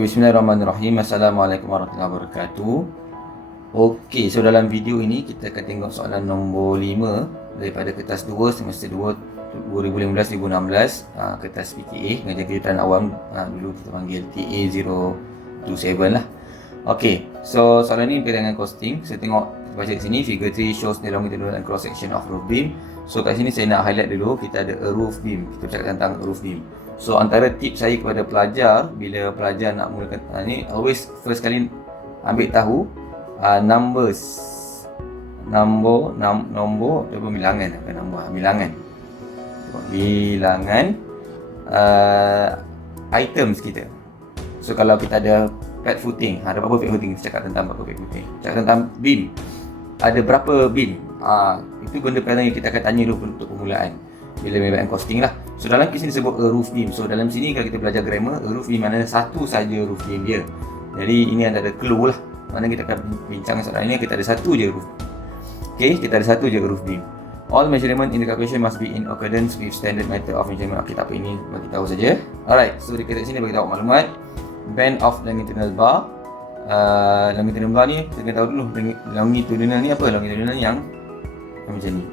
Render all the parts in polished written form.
Okey, bismillahirrahmanirrahim. Assalamualaikum warahmatullahi wabarakatuh. Okey, so dalam video ini kita akan tengok soalan nombor 5 daripada kertas 2 semester 2 2015-2016, kertas PTA, pengajian kejuruteraan awam, dulu kita panggil TA027 lah. Okey, so soalan ni berkaitan dengan costing. Saya tengok baca di sini, figure 3 shows the longitudinal and cross section of roof beam. So kat sini saya nak highlight dulu, kita ada a roof beam. Kita bercakap tentang roof beam. So antara tips saya kepada pelajar, bila pelajar nak mulakan ni, always first kali ambil tahu nombor bilangan, bukan nombor, bilangan items kita. So kalau kita ada pad footing, ada berapa pad footing? Cakap tentang berapa pad footing. Cakap tentang beam, ada berapa beam? Itu benda pertama yang kita akan tanya dulu untuk permulaan bila membuat costing lah. So dalam kes ni disebut a roof beam. So dalam sini kalau kita belajar grammar, a roof beam maknanya satu saja roof beam dia. Jadi ini antara clue lah. Mana kita akan bincang soalan ini, kita ada satu je roof. Okay, kita ada satu je roof beam. All measurement in the calculation must be in accordance with standard method of measurement. Okay, tak apa, ini bagi tahu saja. Alright, so dekat sini bagi tahu maklumat. Band of longitudinal bar. Longitudinal bar ni kita kena tahu dulu. Longitudinal ni apa? Longitudinal yang macam ni.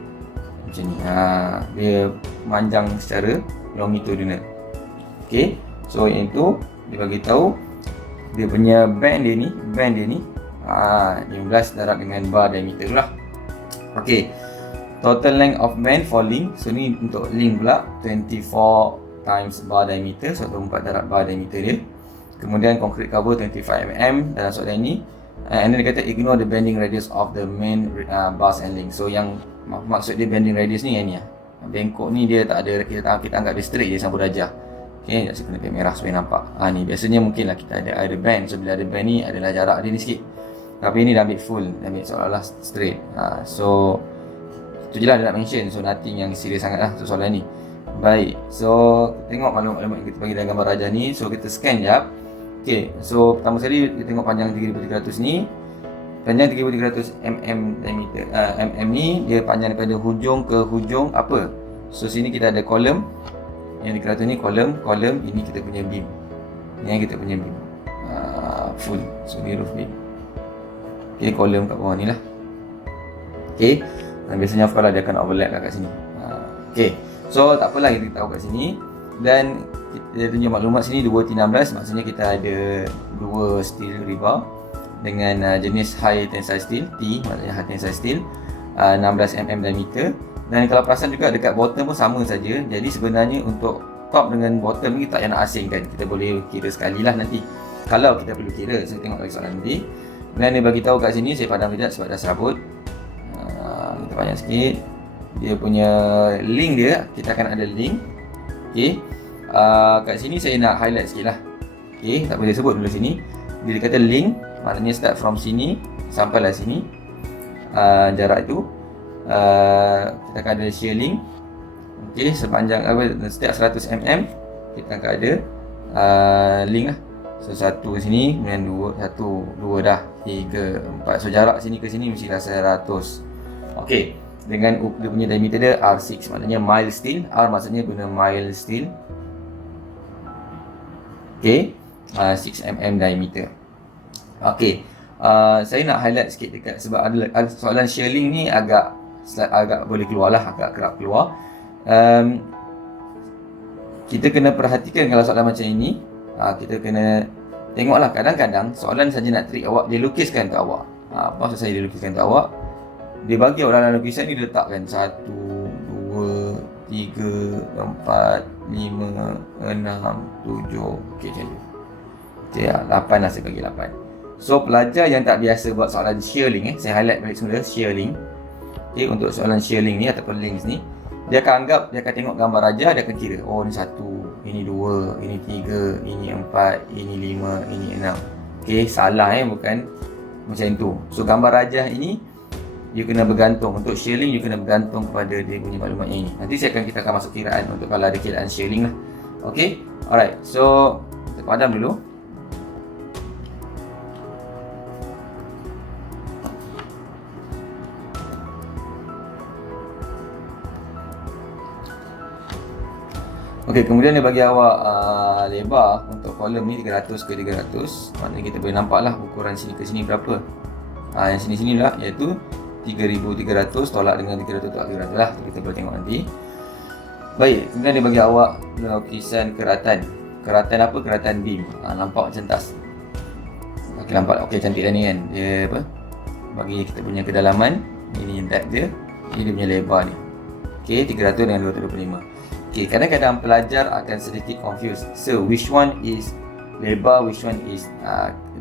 Macam ni. Dia panjang secara longitudinal. Okey. So yang itu dia bagi tahu dia punya band dia ni 15 darab dengan bar diameter lah. Okey. Total length of band for link. So ni untuk link pula 24 times bar diameter, so 24 darab bar diameter dia. Kemudian concrete cover 25 mm dalam soalan ni. And then dia kata ignore the bending radius of the main bars and links. So yang maksud dia bending radius ni yang ni lah. Bengkok ni dia tak ada, kita anggap dia straight je sampai darjah. Okay, saya kena merah supaya nampak. Ni biasanya mungkin lah kita ada band. So bila ada band ni adalah jarak dia ni sikit. Tapi ni dah ambil full, dah ambil seolah-olah straight. So itu je lah dia nak mention. So nothing yang serius sangat lah soalan ni. Baik, so tengok maklumat yang kita bagi dalam gambar rajah ni. So kita scan jap. Okay, so pertama sekali kita tengok panjang 3300 ni. Panjang 3300 mm diameter. Mm ni dia panjang daripada hujung ke hujung apa? So sini kita ada kolom. Yang 300 ni kolom, ini kita punya beam. Ini kita punya beam. Full. So ni roof beam. Okay, kolom kat bawah ni lah. Okay, dan biasanya of course dia akan overlap kat sini. Okay, so tak apalah kita tahu kat sini. Dan kita tunjuk maklumat sini 2T16, maksudnya kita ada dua steel rebar dengan jenis high tensile steel, T maksudnya high tensile steel, 16 mm diameter. Dan kalau perasan juga dekat bottom pun sama saja. Jadi sebenarnya untuk top dengan bottom ni tak payah nak asingkan, kita boleh kira sekali lah nanti kalau kita perlu kira. Saya tengok lagi soalan nanti. Dan dia bagi tahu kat sini, saya padam sekejap sebab dah serabut. Kita panjang sikit. Dia punya link dia, kita akan ada link. Okay. Kat sini saya nak highlight sikit lah. Okay, tak boleh sebut dulu sini. Bila kata link, maknanya start from sini sampailah sini. Jarak itu kita akan ada shear link. Okay, sepanjang setiap 100 mm kita akan ada link lah. So satu sini, kemudian dua dah, 3, 4. So jarak sini ke sini mesti dah 100. Okay, dengan dia punya diameter dia R6, maknanya mile steel. R maksudnya guna mile steel. Okay, 6 mm diameter. Okay, saya nak highlight sikit dekat sebab ada soalan shear link ni agak boleh keluar lah, agak kerap keluar. Kita kena perhatikan kalau soalan macam ini. Kita kena tengoklah, kadang-kadang soalan saja nak trick awak, dia lukiskan untuk awak. Apa maksud saya dia lukiskan untuk awak? Dia bagi awak dalam lukisan ni, dia letakkan 1, 2, 3, 4, 5, 6, 7. Okey, macam tu. Okey, 8 lah, saya bagi 8. So pelajar yang tak biasa buat soalan shear link, saya highlight balik semula shear link. Okey, untuk soalan shear link ni ataupun links ni, dia akan tengok gambar rajah, dia akan kira, oh ni 1, ini 2, ini 3, ini 4, ini 5, ini 6. Okey, salah bukan macam tu. So gambar rajah ini you kena bergantung. Untuk shear link you kena bergantung kepada dia punya maklumat yang ini. Nanti kita akan masuk kiraan untuk kalau ada kiraan shear link lah. Okey, alright. So kita padam dulu. Okey, kemudian dia bagi awak lebar untuk kolom ni 300 ke 300. Maknanya kita boleh nampak lah ukuran sini ke sini berapa. Yang sini-sini lah, iaitu 3300 tolak dengan 300 tolak 300 lah. Kita boleh tengok nanti. Baik, kemudian dia bagi awak lukisan keratan. Keratan apa? Keratan beam. Nampak macam tas. Okey, nampak. Okey, cantik dah ni kan. Dia apa? Bagi kita punya kedalaman. Ini depth dia. Ini dia punya lebar ni. Okey, 300 dengan 225. Okay, kadang-kadang pelajar akan sedikit confused. So, which one is lebar, which one is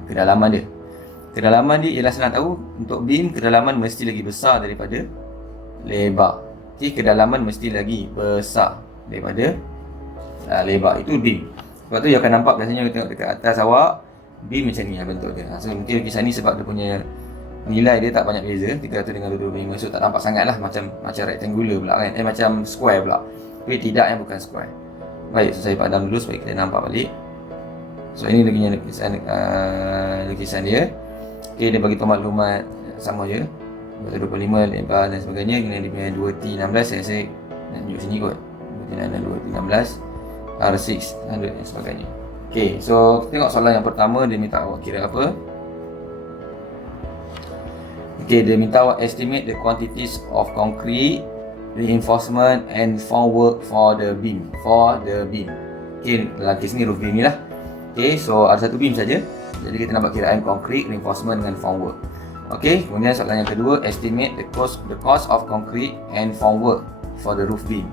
kedalaman dia. Kedalaman dia ialah senang tahu. Untuk beam, kedalaman mesti lagi besar daripada lebar. Okay, kedalaman mesti lagi besar daripada lebar. Itu beam. Sebab tu, you akan nampak biasanya tengok dekat atas awak, beam macam ni lah bentuk dia. So, mungkin lukisan ni sebab dia punya nilai dia tak banyak beza, 300 dengan 225. So, tak nampak sangat lah macam rectangular pula kan. Macam square pula. Tapi tidak, yang bukan square. Baik, so saya padam dulu supaya kita nampak balik. So ini dia punya lukisan dia. Okay, dia bagi maklumat sama je, 225 lebar dan sebagainya. Kemudian dia punya 2T16, saya rasa nak tunjuk sini kot, 2T16 R600 dan sebagainya. Okay, so kita tengok soalan yang pertama. Dia minta awak kira apa. Okay, dia minta awak estimate the quantities of concrete, reinforcement and formwork for the beam. Okay, dalam kes ni roof beam ni lah. Okay, so ada satu beam saja. Jadi kita nak buat kiraan concrete, reinforcement dengan formwork. Okay, kemudian soalan yang kedua, estimate the cost of concrete and formwork for the roof beam.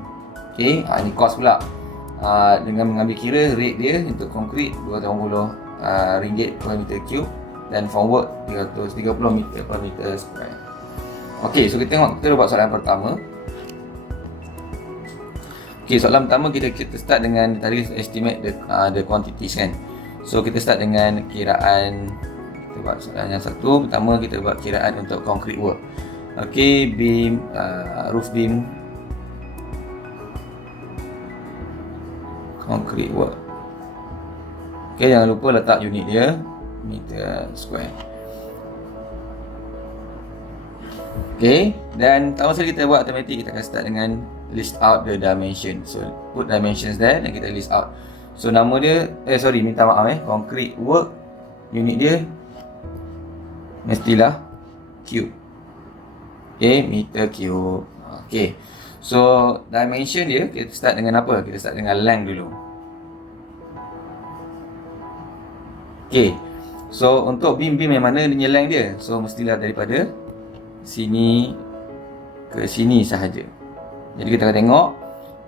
Okay, ini cost pula. Dengan mengambil kira rate dia untuk concrete RM280 per meter cube dan formwork 330 meter per meter square. Okay, so kita tengok, kita buat soalan pertama. Okay, soalan pertama kita start dengan tadi estimate the quantities kan. So kita start dengan kiraan. Kita buat soalan yang satu. Pertama kita buat kiraan untuk concrete work. Okay, beam, roof beam, concrete work. Okay, jangan lupa letak unit dia, meter square. Okay, dan pertama sekali kita buat automatic, kita akan start dengan list out the dimension. So put dimensions there dan kita list out. So nama dia, minta maaf concrete work, unit dia mestilah cube. Okay, meter cube. Okay, so dimension dia kita start dengan apa? Kita start dengan length dulu. Okay, so untuk beam yang mana dia length dia? So mestilah daripada sini ke sini sahaja. Jadi kita akan tengok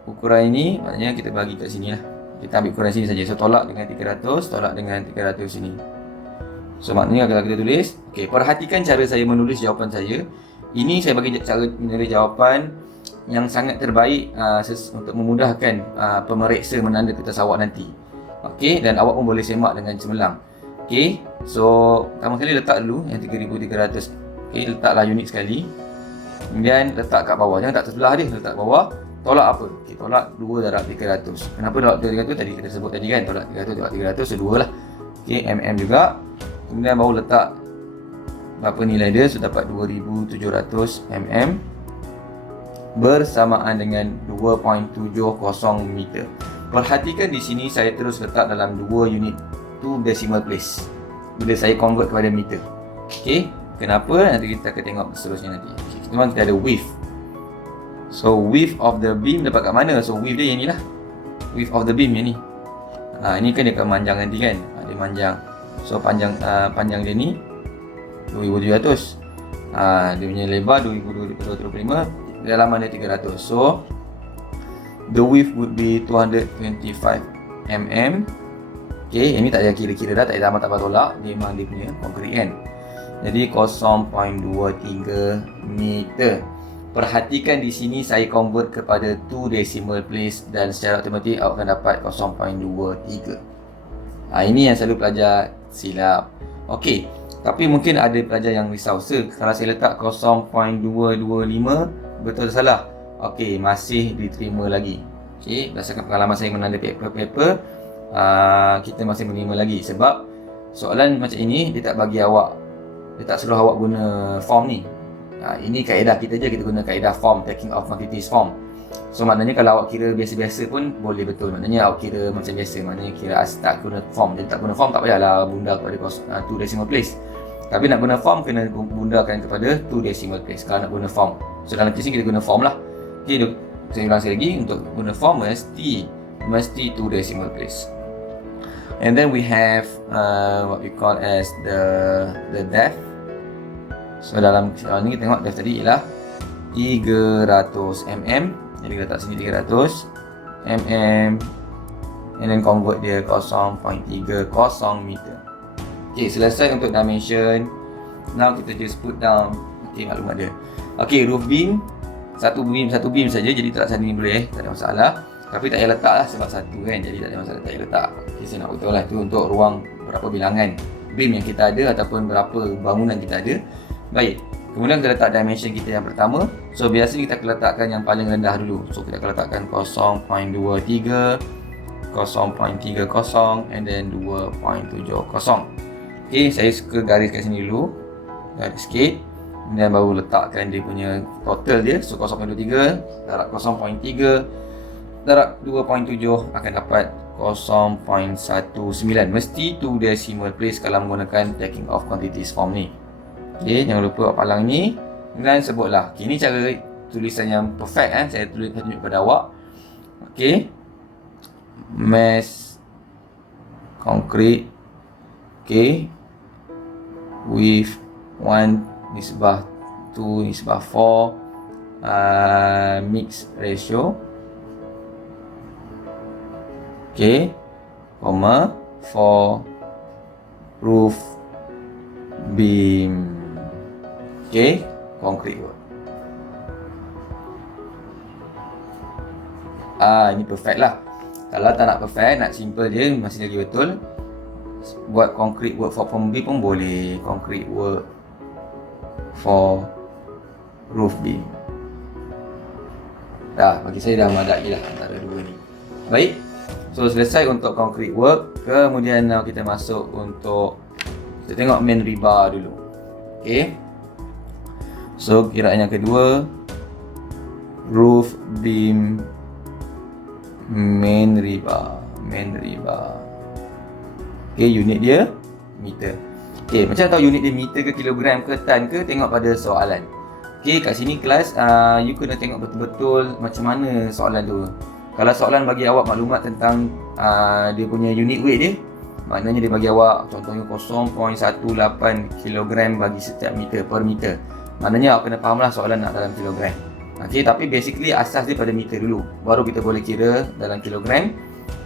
ukuran ini, maknanya kita bagi kat sini lah. Kita ambil ukuran sini saja. So tolak dengan 300, tolak dengan 300 sini. So maknanya kalau kita tulis, okay, perhatikan cara saya menulis jawapan saya. Ini saya bagi cara menulis jawapan yang sangat terbaik untuk memudahkan pemeriksa menanda kertas awak nanti. Okay, dan awak pun boleh semak dengan cemerlang. Okay, so pertama kali letak dulu yang 3300. Okay, letaklah unit sekali. Kemudian letak kat bawah, jangan tak tersebelah dia, letak bawah. Tolak apa? Okay, tolak 2 darab 300. Kenapa tolak 300? Tadi kita sebut tadi kan, tolak 300 tolak 300, so 2 lah. Okay, mm juga. Kemudian baru letak berapa nilai dia, so dapat 2700 mm bersamaan dengan 2.70 meter. Perhatikan di sini saya terus letak dalam 2 unit 2 decimal place bila saya convert kepada meter. Okay, kenapa? Nanti kita akan tengok seterusnya nanti. Okay, kita ada width. So width of the beam dapat kat mana? So width dia yang ni lah, width of the beam yang ni. Ini kan dia akan manjang nanti kan, dia manjang. So panjang dia ni 2700. Dia punya lebar 2225, kedalaman dia 300. So the width would be 225 mm. Okay, ini tak payah kira-kira dah, tak payah tambah tak tolak, dia memang dia punya konkret kan. Jadi 0.23 meter. Perhatikan di sini saya convert kepada 2 decimal place dan secara automatik awak akan dapat 0.23. Ini yang selalu pelajar silap. Okey, tapi mungkin ada pelajar yang risau. Kalau saya letak 0.225 betul atau salah? Okey, masih diterima lagi. Okey, berdasarkan pengalaman saya menanda paper, kita masih menerima lagi sebab soalan macam ini dia tak bagi awak, dia tak suruh awak guna form ni. Ini kaedah kita je, kita guna kaedah form, taking of quantities form. So maknanya kalau awak kira biasa-biasa pun boleh betul. Maknanya awak kira macam biasa. Maknanya kira tak guna form. Jadi tak guna form tak payahlah bunda kepada 2 decimal place. Tapi nak guna form kena bundakan kepada 2 decimal place kalau nak guna form. So dalam kes ni kita guna form lah. Okay, saya ulang sekali lagi, untuk guna form mesti 2 decimal place. And then we have what we call as the depth. So dalam ni kita tengok depth tadi ialah 300 mm. Jadi kita letak sini 300 mm and then convert dia 0.30 meter. Okay, selesai untuk dimension. Now kita just put down maklumat dia. Okay, roof beam satu beam saja, jadi tak sini boleh, tak ada masalah. Tapi tak payah letak lah sebab satu kan, jadi tak ada masalah tak payah letak. Okay, saya nak betul lah tu untuk ruang berapa bilangan beam yang kita ada ataupun berapa bangunan kita ada. Baik, kemudian kita letak dimension kita yang pertama. So biasanya kita akan letakkan yang paling rendah dulu. So kita akan letakkan 0.23, 0.30 and then 2.70. Okay, saya suka garis kat sini dulu, garis sikit, dan baru letakkan dia punya total dia. So 0.23 darab 0.3 darab 2.7 akan dapat 0.19. Mesti 2 decimal place kalau menggunakan taking off quantities form ni. Okay, jangan lupa awak palang ni dan sebutlah. Okay, ni cara tulisan yang perfect saya tunjuk pada awak. Okay, mass concrete, okay, with 1:2:4 mix ratio, okay, for roof beam, okay, concrete work. Ini perfect lah. Kalau tak nak perfect, nak simple je, masih lagi betul, buat concrete work for beam pun boleh, concrete work for roof beam. Bagi saya dah madai lah antara dua ni. Baik, so selesai untuk concrete work. Kemudian kita masuk untuk, kita tengok main rebar dulu. Okay, so kiraan yang kedua, roof beam main rebar. Okay, unit dia meter. Okay, macam tahu unit dia meter ke kilogram ke tan ke, tengok pada soalan. Okay, kat sini kelas you kena tengok betul-betul macam mana soalan tu. Kalau soalan bagi awak maklumat tentang dia punya unit weight dia, maknanya dia bagi awak contohnya 0.18 kilogram bagi setiap meter per meter. Maknanya awak kena fahamlah soalan nak dalam kilogram. Okay, tapi basically asas dia pada meter dulu, baru kita boleh kira dalam kilogram.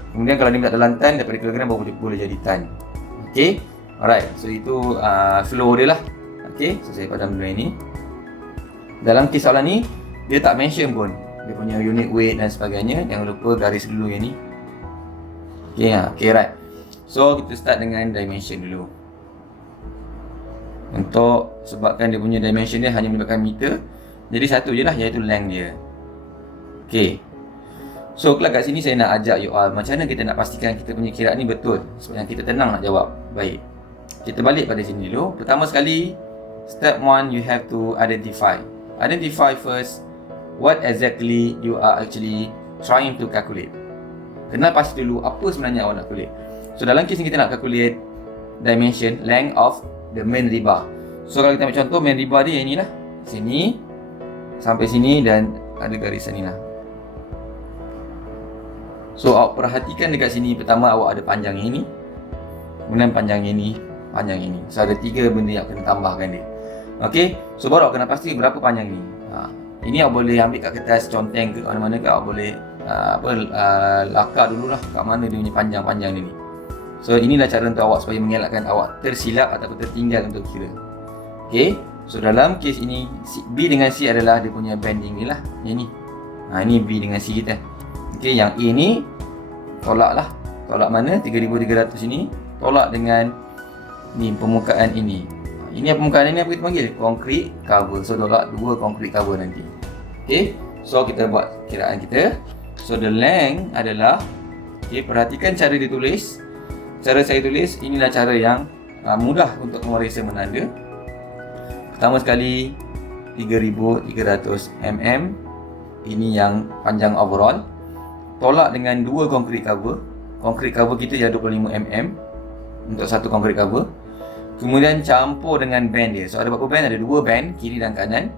Kemudian kalau dia minta dalam tan, daripada kilogram baru boleh jadi tan. Okay, alright, so itu flow dia lah. Okay, so saya padam dulu ini. Dalam kes soalan ni dia tak mention pun dia punya unit weight dan sebagainya. Jangan lupa garis dulu yang ni. Okay, okay, right. So kita start dengan dimension dulu. Untuk sebabkan dia punya dimension dia hanya melibatkan meter, jadi satu je lah, iaitu length dia. Okay, so kelak kat sini saya nak ajak you all macam mana kita nak pastikan kita punya kiraan ni betul, supaya kita tenang nak jawab. Baik, kita balik pada sini dulu. Pertama sekali, step 1, you have to identify first what exactly you are actually trying to calculate. Kena pasti dulu apa sebenarnya awak nak calculate. So dalam kes ni kita nak calculate dimension, length of the main rebar. So kalau kita ambil contoh, main rebar dia yang ni lah, sini sampai sini dan ada garisan ni lah. So awak perhatikan dekat sini, pertama awak ada panjang yang ini, kemudian panjang yang ini, panjang ini. So ada 3 benda yang kena tambahkan dia. Okay, so baru awak kena pasti berapa panjang ni. Ini awak boleh ambil kat kertas conteng ke mana-mana ke, awak boleh lakar dululah kat mana dia punya panjang-panjang dia ni. So inilah cara untuk awak supaya mengelakkan awak tersilap ataupun tertinggal untuk kira. Okay, so dalam kes ini B dengan C adalah dia punya bending ni lah, yang ni. Ini B dengan C kita. Okay, yang A ni tolak lah. Tolak mana? 3300 ini tolak dengan ni permukaan ini. Ini permukaan ini apa kita panggil? Concrete cover. So tolak 2 concrete cover nanti. Okay, so kita buat kiraan kita. So the length adalah, okay, perhatikan cara ditulis. Cara saya tulis, inilah cara yang mudah untuk memeriksa menanda. Pertama sekali 3300 mm ini yang panjang overall, tolak dengan 2 concrete cover. Concrete cover kita ialah 25 mm untuk satu concrete cover. Kemudian campur dengan band dia. So ada berapa band? Ada 2 band, kiri dan kanan.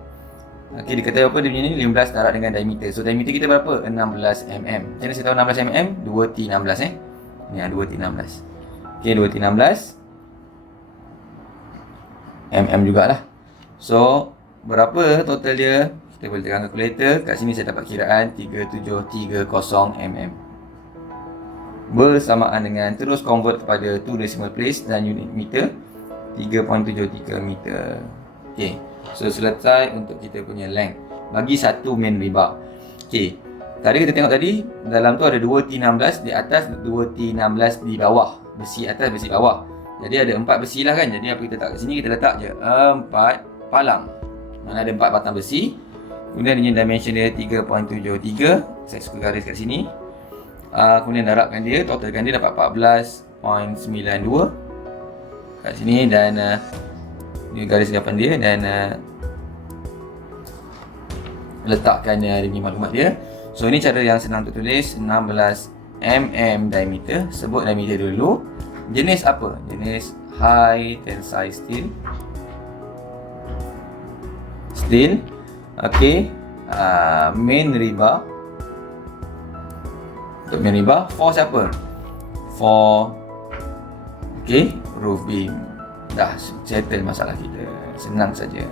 Okey, dia kata apa? Dia punya ni 15 darab dengan diameter. So diameter kita berapa? 16 mm. Macam mana saya tahu 16 mm? 2T16 Ni 2T16. Okey, 2T16 mm jugalah. So berapa total dia? Kita boleh tekan kalkulator. Kat sini saya dapat kiraan 3730 mm. Bersamaan dengan terus convert kepada 2 decimal place dan unit meter, 3.73 meter. Okey. So selesai untuk kita punya length bagi satu main rebar. Okey. Tadi kita tengok tadi dalam tu ada 2T16 di atas, 2T16 di bawah. Besi atas, besi bawah. Jadi ada 4 besi lah kan. Jadi apa kita letak kat sini? Kita letak je 4 palang. Mana ada 4 batang besi. Kemudian dia dimension dia 3.73. Saya suka garis kat sini. Kemudian darabkan dia, totalkan dia dapat 14.92 kat sini, dan ni garis depan dia, dan letakkan dia punya maklumat dia. So ini cara yang senang untuk tulis. 16 mm diameter. Sebut diameter dulu. Jenis apa? Jenis high tensile steel. Okey. Main rebar. Untuk main rebar, for siapa? For roof beam. Dah settle masalah kita. Senang saja.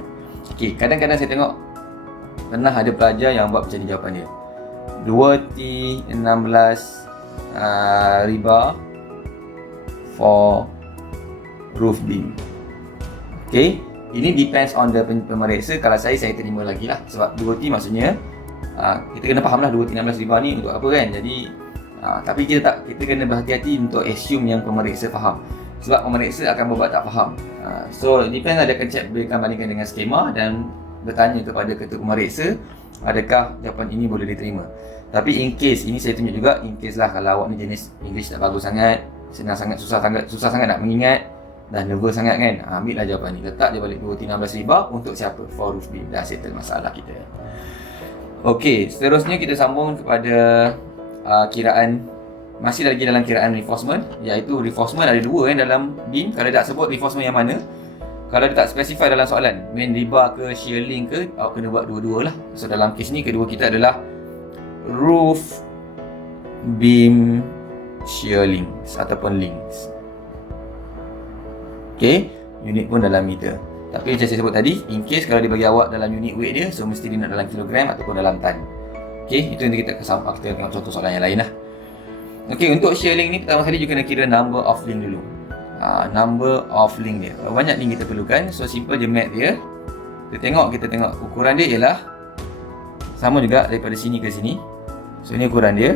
Okey, kadang-kadang saya tengok pernah ada pelajar yang buat macam ni jawapan dia. 2T16 rebar for roof beam. Okey, ini depends on the pemeriksa. Kalau saya terima lagi lah. Sebab 2T maksudnya kita kena faham lah 2T16 rebar ni untuk apa kan. Jadi tapi kita kena berhati-hati untuk assume yang pemeriksa faham. Sebab pemeriksa akan berbuat tak faham. So depends, ada akan check, bandingkan dengan skema dan bertanya kepada ketua pemeriksa adakah jawapan ini boleh diterima. Tapi in case, ini saya tunjuk juga, in case lah kalau awak ni jenis English tak bagus sangat, susah sangat nak mengingat, dah nervous sangat kan, ambil lah jawapan ni, letak je balik 2T16 rebar untuk siapa? For roof beam. Dah settle masalah kita. Okey, seterusnya kita sambung kepada kiraan, masih lagi dalam kiraan reinforcement, iaitu reinforcement ada 2 dalam beam. Kalau tak sebut reinforcement yang mana, kalau dia tak specify dalam soalan, main rebar ke shear link ke, awak kena buat dua-dua lah. So dalam kes ni kedua kita adalah roof beam shear links ataupun links. Okey, unit pun dalam meter. Tapi macam saya sebut tadi, in case kalau dia bagi awak dalam unit weight dia, so mesti dia nak dalam kilogram ataupun dalam tan. Okey, itu nanti kita tengok contoh soalan yang lain lah. Okey, untuk shear link ni pertama kali you kena kira number of link dulu. Number of link dia. Berapa banyak link kita perlukan? So simple je math dia. Kita tengok ukuran dia ialah sama juga daripada sini ke sini. So ini ukuran dia.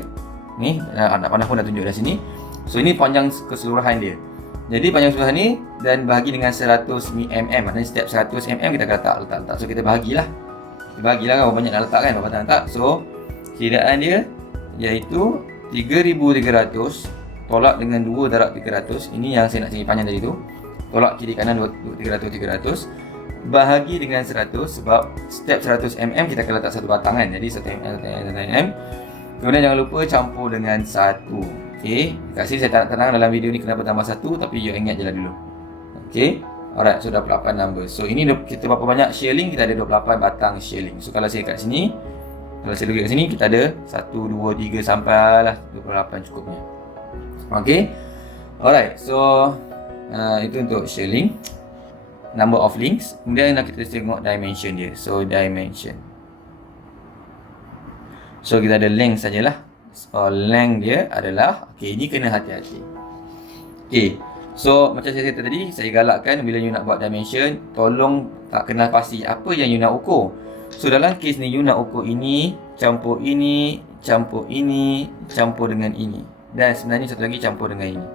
Ni anak panah pun dah tunjuk dah sini. So ini panjang keseluruhan dia. Jadi panjang keseluruhan ni dan bahagi dengan 100 mm. Maknanya setiap 100 mm kita akan letak. So kita bahagilah. Kita bahagilah kan berapa banyak nak letak kan, berapa tak letak. So kiraan dia iaitu 3300 tolak dengan 2 darab 300. Ini yang saya nak cari panjang tadi tu. Tolak kiri kanan 300 bahagi dengan 100, sebab setiap 100 mm kita akan letak satu batang kan. Jadi 1 mm. Kemudian jangan lupa campur dengan 1. Okey, kasih saya terang dalam video ni kenapa tambah 1, tapi you ingat je lah dulu. Okey. Alright, so 28 number. So ini kita berapa banyak shear link? Kita ada 28 batang shear link. So kalau saya kat sini, kalau saya duduk kat sini, kita ada 1, 2, 3 sampailah 28 cukupnya. Okey. Alright, so itu untuk shear link, number of links. Kemudian kita tengok dimension dia. So dimension. So kita ada length sajalah. So length dia adalah, okey, ini kena hati-hati. Okey. So macam saya kata tadi, saya galakkan bila you nak buat dimension, tolong tak kenal pasti apa yang you nak ukur. So dalam kes ni you nak ukur ini, campur ini, campur ini, campur dengan ini. Dan sebenarnya satu lagi campur dengan ini.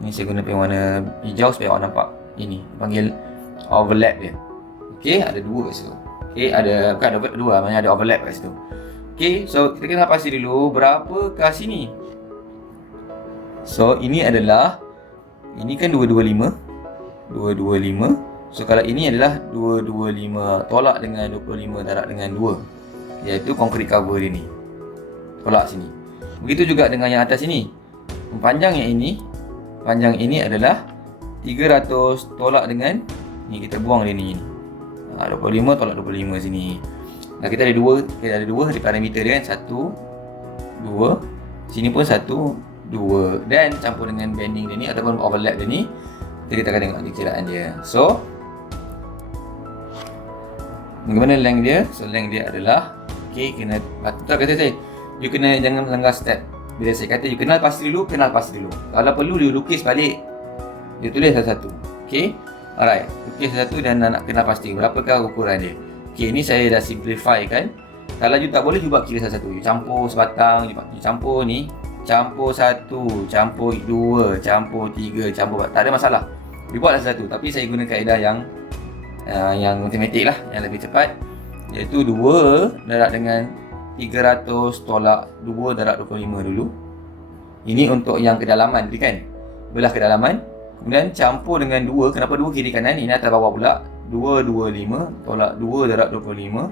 Ini saya guna pen warna hijau supaya awak nampak. Ini panggil overlap dia. Okey, ada 2 kat situ. Okey, bukan ada 2, maknanya ada overlap kat situ. Okey, so kita kena pasti dulu berapa kat sini. So ini adalah, ini kan 225. So kalau ini adalah 225 tolak dengan 25 darab dengan 2. iaitu concrete cover dia ni. Tolak sini. Begitu juga dengan yang atas sini. Panjang ini adalah 300 tolak dengan ni, kita buang dia ni. 25 tolak 25 sini. Nah, kita ada dua di parameter dia kan. 1, 2. Sini pun 1, 2. Dan campur dengan bending dia ni ataupun overlap dia ni, kita akan tengok kiraan dia. So, bagaimana length dia? So, length dia adalah kena patut kata saya, you kena jangan melanggar step. Bila saya kata you kenal pasti dulu. Kalau perlu you lukis balik, dia tulis satu-satu. Alright, lukis satu dan nak kenal pasti berapakah ukuran dia. Ini saya dah simplify kan. Kalau you tak boleh, you buat kira satu-satu. You campur sebatang, you campur ni, campur 1, campur 2, campur 3, campur 4. Tak ada masalah. You buatlah satu. Tapi saya guna kaedah yang matematik lah, yang lebih cepat, iaitu 2 darab dengan 300 tolak 2 darab 25 dulu. Ini untuk yang kedalaman tadi kan, belah kedalaman. Kemudian campur dengan 2. Kenapa 2 kiri kanan? Ini atas bawah pula. 225 tolak 2 darab 25.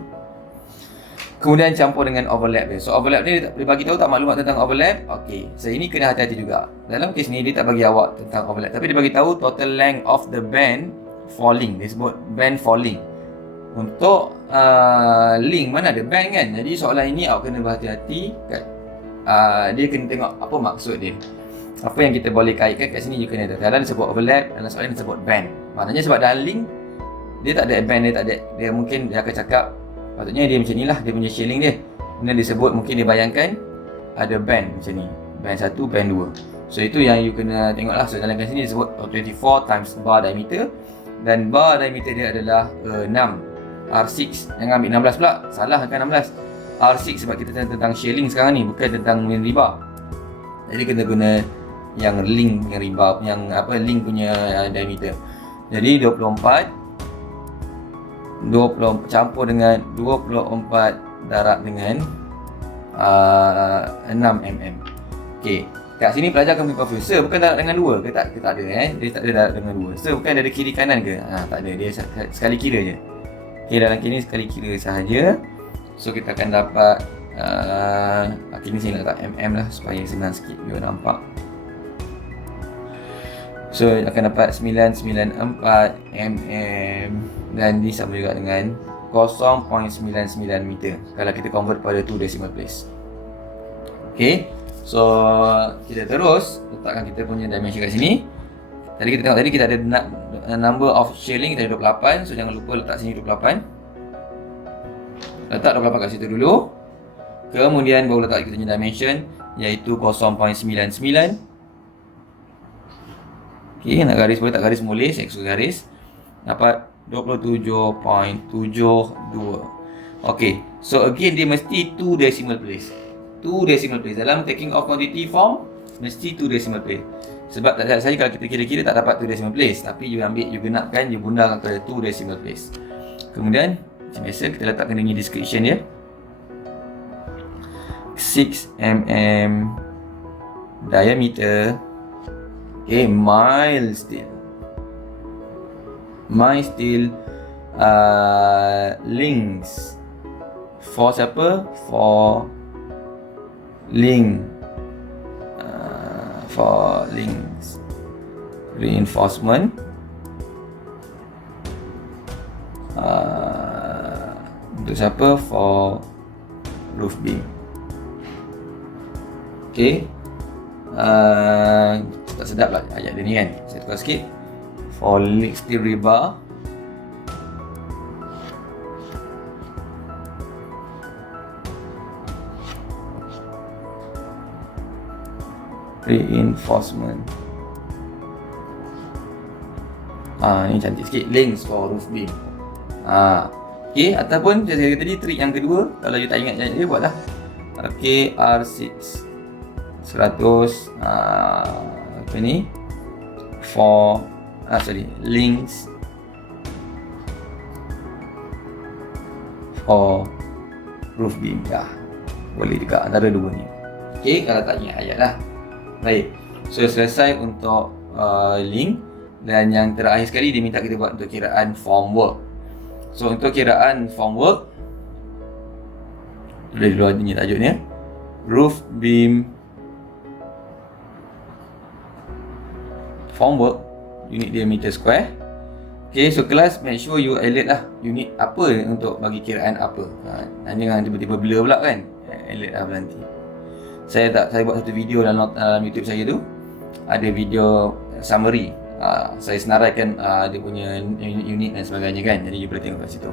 Kemudian campur dengan overlap dia. So overlap ni dia bagi tahu tak maklumat tentang overlap. So ini kena hati-hati juga. Dalam kes ni dia tak bagi awak tentang overlap, tapi dia bagi tahu total length of the band falling. Dia sebut band falling. Untuk link mana ada band kan. Jadi soalan ini awak kena berhati-hati kat, dia kena tengok apa maksud dia. Apa yang kita boleh kaitkan kat sini you kena tahu. Dalam disebut overlap, dalam soalan disebut band. Maknanya sebab dalam link dia tak ada band, dia mungkin dia akan cakap patutnya dia macam ni lah, dia punya shading dia. Kemudian disebut, mungkin dia bayangkan ada band macam ni, band 1, band 2. So itu yang you kena tengok lah. So dalam kes ni disebut 24 times bar diameter, dan bar diameter dia adalah 6 R6. Jangan ambil 16 pula, salah kan 16 R6 sebab kita tentang shading sekarang ni, bukan tentang main riba. Jadi kena guna yang link, yang riba, yang link punya diameter. Jadi 24 campur dengan 24 darab dengan 6 mm. Kat sini pelajar akan confuse. Sir, bukan darab dengan 2 ke? Tak ada dia tak ada darab dengan 2. Sir, bukan ada kiri kanan ke? Tak ada, dia sekali kira je. Dalam kiri ni sekali kira sahaja. So kita akan dapat ni saya letak mm lah supaya senang sikit you nampak. So akan dapat 994 mm, dan ini sama juga dengan 0.99 meter kalau kita convert pada 2 decimal place. So kita terus letakkan kita punya dimension kat sini. Tadi kita tengok, tadi kita ada number of shilling, kita ada 28. So jangan lupa letak sini 28. Letak 28 kat situ dulu. Kemudian baru letak kita punya dimension, iaitu 0.99. Nak garis boleh, tak garis boleh, saya suruh garis. Dapat 27.72. So again dia mesti 2 decimal place. 2 decimal place. Dalam taking off quantity form mesti 2 decimal place. Sebab tak saya kalau kita kira-kira tak dapat 2 decimal place, tapi you ambil, you genapkan, you bundangkan ke 2 decimal place. Kemudian macam biasa kita letakkan dengan description dia. 6 mm diameter. Mild steel links. For siapa? For link. For links reinforcement. Untuk siapa? For roof beam. Tak sedap lah ayat dia ni kan. Saya tukar sikit. For steel rebar. Reinforcement. Ni cantik sikit. Links for roof beam. Ataupun saya kata tadi, trik yang kedua, kalau you tak ingat dia, buatlah. R6 100 for links for roof beam. Boleh juga antara dua ni. Kalau tak ingat ayat lah. Baik. So selesai untuk link. Dan yang terakhir sekali dia minta kita buat untuk kiraan formwork. So untuk kiraan formwork, Boleh dulu ni tajuknya. Roof beam formwork, unit diameter square. Okay, so kelas make sure you alert lah unit apa untuk bagi kiraan apa. Jangan tiba-tiba blur pula kan. Alert lah nanti. Saya buat satu video dalam YouTube saya tu. Ada video summary. Saya senaraikan dia punya unit dan sebagainya kan. Jadi you boleh tengok kat situ.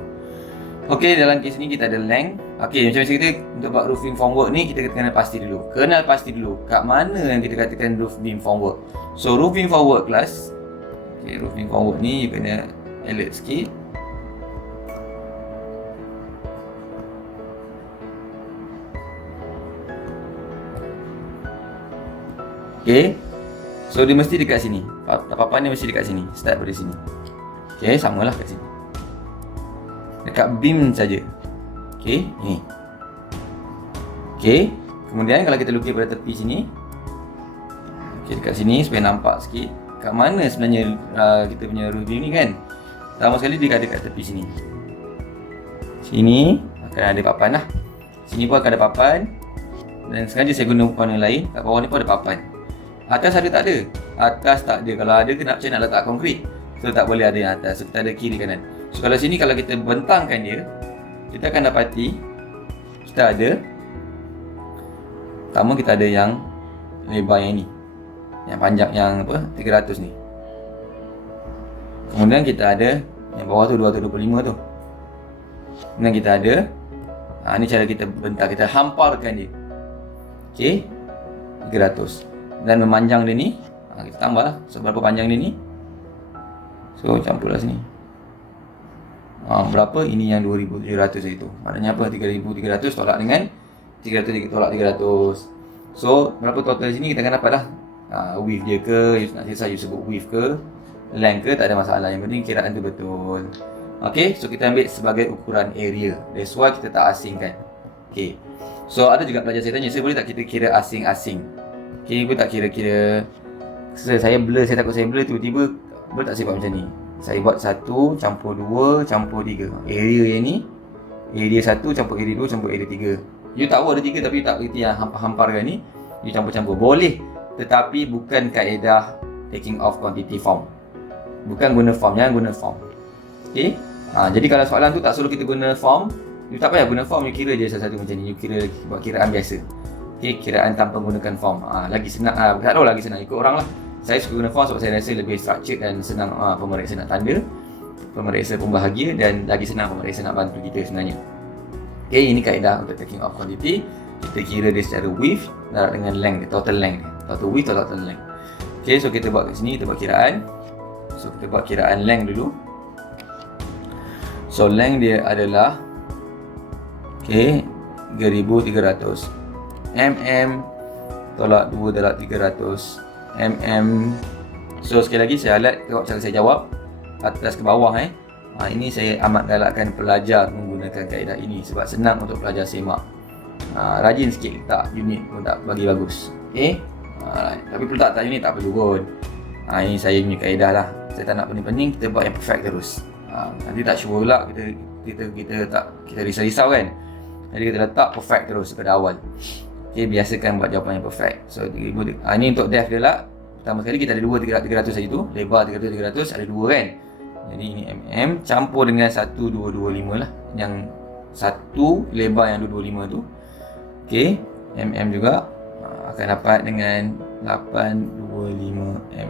Okey, dalam kes ni kita ada length. Okey, macam kita untuk buat roofing formwork ni kita kena pasti dulu. Kenal pasti dulu kat mana yang kita katakan roof beam formwork. So roofing formwork class. Okey, roofing formwork ni you kena alert sikit. Okey. So dia mesti dekat sini. Papan dia mesti dekat sini. Start dari sini. Okey, samalah kat sini. Dekat beam saja. Okey, ni. Okey, kemudian kalau kita lukis pada tepi sini. Okey, dekat sini supaya nampak sikit kat mana sebenarnya kita punya roof beam ni kan. Pertama sekali dia ada kat tepi sini. Sini akan ada papan lah. Sini pun akan ada papan. Dan sengaja saya guna warna lain. Kat bawah ni pun ada papan. Atas ada tak ada? Atas tak ada. Kalau ada macam nak letak konkrit. So tak boleh ada yang atas. So kita ada kiri kanan. So kalau sini kalau kita bentangkan dia, kita akan dapati kita ada, pertama kita ada yang lebar yang ni, yang panjang yang apa 300 ni. Kemudian kita ada yang bawah tu 225 tu. Kemudian kita ada ni cara kita bentang, kita hamparkan dia. Okey, 300. Dan memanjang dia ni kita tambahlah seberapa panjang dia ni. So campurlah sini. Berapa? Ini yang 2700 itu. Maknanya apa? 3300 tolak dengan 300 tolak 300. So berapa total sini kita akan dapat dah. Width dia ke, nak saya sebut width ke, length ke, tak ada masalah. Yang penting kiraan tu betul. Okay, so kita ambil sebagai ukuran area. That's why kita tak asingkan. Okay, so ada juga pelajar saya tanya, saya boleh tak kita kira asing-asing? Okay, boleh tak kira-kira. Saya blur, saya takut saya blur tiba-tiba boleh tak saya buat macam ni. Saya buat 1 campur 2 campur 3. Area yang ni, area 1 campur area 2 campur area 3. You tak tahu ada 3 tapi you tak kerti yang hampar-hamparkan ni. You campur-campur. Boleh. Tetapi bukan kaedah taking off quantity form. Bukan guna form. Jangan guna form. Okay. Jadi kalau soalan tu tak suruh kita guna form, you tak payah guna form. You kira je satu-satu macam ni. You kira buat kiraan biasa. Okay. Kiraan tanpa menggunakan form. Lagi senang. Tak tahu lagi senang. Ikut orang lah. Saya suka guna form sebab saya rasa lebih structured dan senang pemeriksa nak tanda, pemeriksa pun bahagia dan lagi senang pemeriksa nak bantu kita sebenarnya. Okay, ini kaedah untuk taking off quantity. Kita kira dia secara width darab dengan length dia, total length dia. Total width atau total length. Okay, so kita buat kat sini, kita buat kiraan. So kita buat kiraan length dulu. So length dia adalah 3300 mm tolak 2 darab 300 mm. So sekali lagi saya alat tengok cara saya jawab atas ke bawah. Ini saya amat galakkan pelajar menggunakan kaedah ini sebab senang untuk pelajar semak. Rajin sikit letak unit pun tak bagi bagus. Okay, tapi letak unit tak perlu pun. Ini saya punya kaedah lah. Saya tak nak pening-pening, kita buat yang perfect terus. Nanti tak sure pula kita risau-risau kan. Jadi kita letak perfect terus pada awal. Okay, biasakan buat jawapan yang perfect. So ini untuk depth dia lah. Pertama sekali kita ada 300 saja tu. Lebar 300 ada 2 kan. Jadi ini mm campur dengan 1225 lah. Yang satu lebar yang 225 tu. Okay, mm juga akan dapat dengan 825 mm.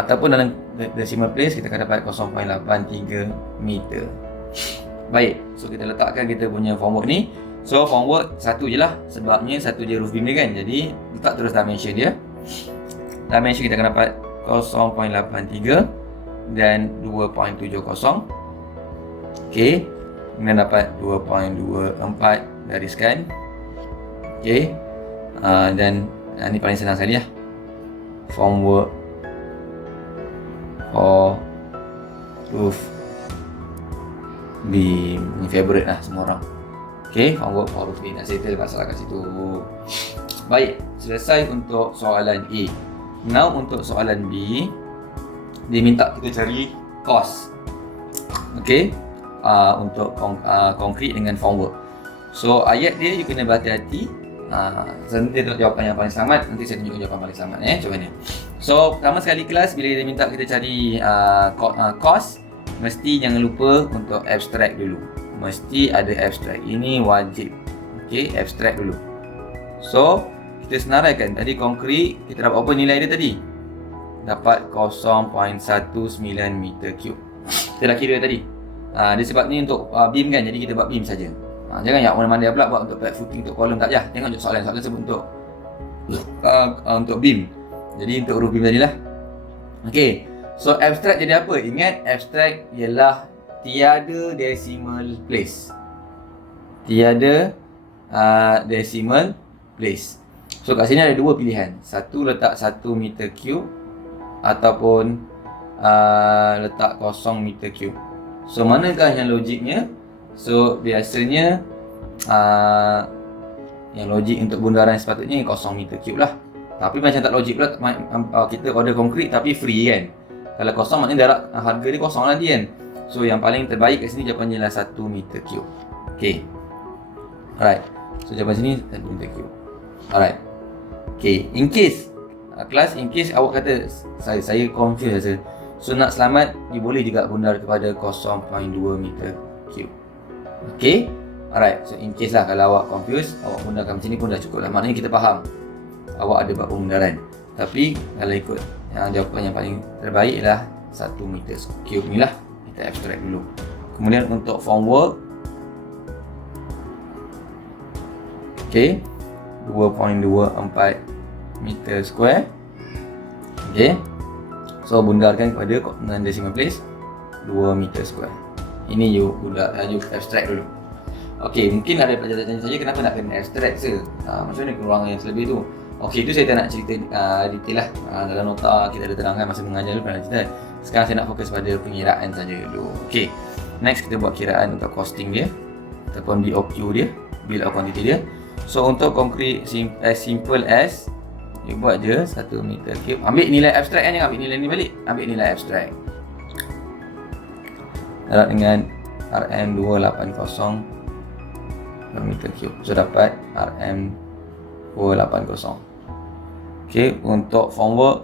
Ataupun dalam decimal place kita akan dapat 0.83 meter. Baik, so kita letakkan kita punya formwork ni. So formwork satu je lah, sebabnya satu je roof beam dia kan. Jadi letak terus dimension dia. Dimension kita akan dapat 0.83 dan 2.70. Okay, kemudian dapat 2.24 gariskan. Okay, dan ni paling senang sekali lah. Formwork for roof beam, ni favorite lah semua orang. Okay, formwork for roof beam. Nak settle masalah kat situ. Baik, selesai untuk soalan A. Now untuk soalan B, dia minta kita cari cost. Okay, untuk konkrit dengan formwork. So ayat dia you kena berhati-hati. Nanti dia tengok jawapan yang paling selamat. Nanti saya tunjukkan jawapan paling selamat Macam mana. So pertama sekali kelas, bila dia minta kita cari cost, mesti jangan lupa untuk abstract dulu. Mesti ada abstract. Ini wajib. Okay, abstract dulu. So kita senaraikan. Tadi konkrit kita dapat apa nilai dia tadi? Dapat 0.19 meter cube. Kita dah kira tadi. Dia sebab ni untuk beam kan, jadi kita buat beam saja. Jangan yang mana-mana pula buat untuk flat footing, untuk kolom tak payah. Tengok soalan sebut untuk beam. Jadi untuk roof beam tadilah. Okey. So abstract jadi apa? Ingat, abstract ialah tiada decimal place. Tiada decimal place. So kat sini ada dua pilihan. Satu letak 1 meter cube ataupun letak 0 meter cube. So manakah yang logiknya? So biasanya yang logik untuk bundaran sepatutnya 0 meter cube lah. Tapi macam tak logik pula, kita order konkrit tapi free kan. Kalau kosong maknanya darab harga dia kosong nanti kan. So yang paling terbaik kat sini jawapannya ialah 1 meter cube. Okay. Alright. So jawapan sini 1 meter cube. Alright. Okay. In case kelas, in case awak kata saya confused rasa. So nak selamat, dia boleh juga bundar kepada 0.2 meter cube. Okay. Alright. So in case lah kalau awak confused, awak bundarkan macam ni pun dah cukup lah. Maknanya kita faham awak ada buat pembundaran. Tapi kalau ikut jawapan yang paling terbaik ialah 1 meter cube ni lah. Kita abstract dulu. Kemudian untuk formwork, okay, 2.24 meter square. Okay. So bundarkan kepada decimal place 2 meter square. Ini you abstract dulu. Okay, mungkin ada pelajar tanya saja kenapa nak kena abstract se? Macam mana keruangan yang selebih tu? Okay, itu saya tak nak cerita detail lah. Dalam nota kita ada terangkan masa mengajar dulu pernah cerita. Sekarang saya nak fokus pada pengiraan saja dulu. Okay, next kita buat kiraan untuk costing dia ataupun BOQ dia, bill of quantity dia. So untuk konkrit as simple as you buat je 1 meter cube. Ambil nilai abstract kan, jangan ambil nilai ni balik. Ambil nilai abstract darab dengan RM280 per meter cube. So dapat RM280. Okay, untuk formwork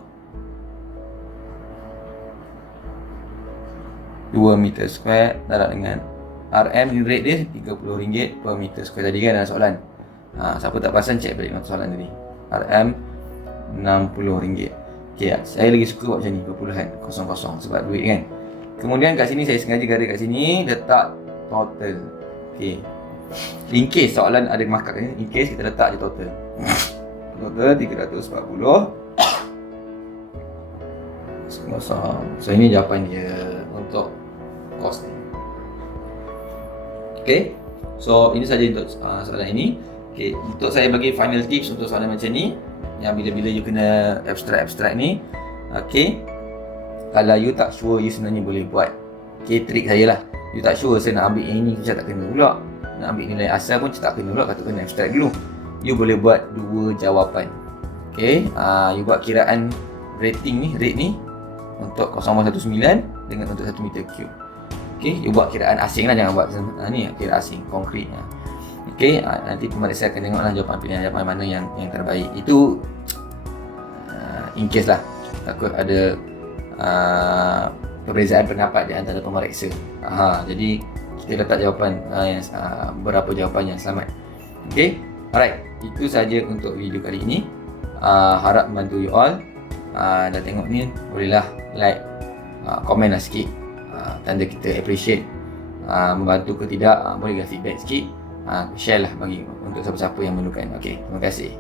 2 meter square darab dengan RM rate dia RM30 per meter square tadi kan dalam soalan. Siapa tak perasan cek balik mata soalan tadi. RM RM60. Okay, saya lagi suka buat macam ni, perpuluhan kosong-kosong sebab duit kan. Kemudian kat sini saya sengaja garis kat sini letak total. Okay, in case soalan ada markup ni, in case kita letak je total. Total 340 kosong. So ini jawapan dia untuk cost ni. Okay, so ini saja untuk soalan ini. Okay, untuk saya bagi final tips untuk soalan macam ni, yang bila-bila you kena abstract ni, okay, kalau you tak sure, you sebenarnya boleh buat, okay, trik saya lah. You tak sure saya nak ambil yang ini, macam tak kena pula. Nak ambil nilai asal pun macam tak kena pula, kata kena abstract dulu. You boleh buat dua jawapan. Okay, you buat kiraan rating ni, rate ni untuk 0.19 dengan untuk 1 meter cube. Okay, you buat kiraan asing lah, jangan buat ni kira asing, konkret. Okay, nanti pemeriksa akan tengoklah jawapan pilihan jawapan mana yang terbaik. Itu in case lah takut ada perbezaan pendapat di antara pemeriksa. Jadi kita letak jawapan yang berapa jawapan yang selamat. Okay, alright, itu saja untuk video kali ini. Harap membantu you all. Dah tengok ni, bolehlah like, komen lah sikit, tanda kita appreciate. Membantu ke tidak, boleh feedback sikit. Share lah bagi untuk siapa-siapa yang memerlukan. Okay, terima kasih.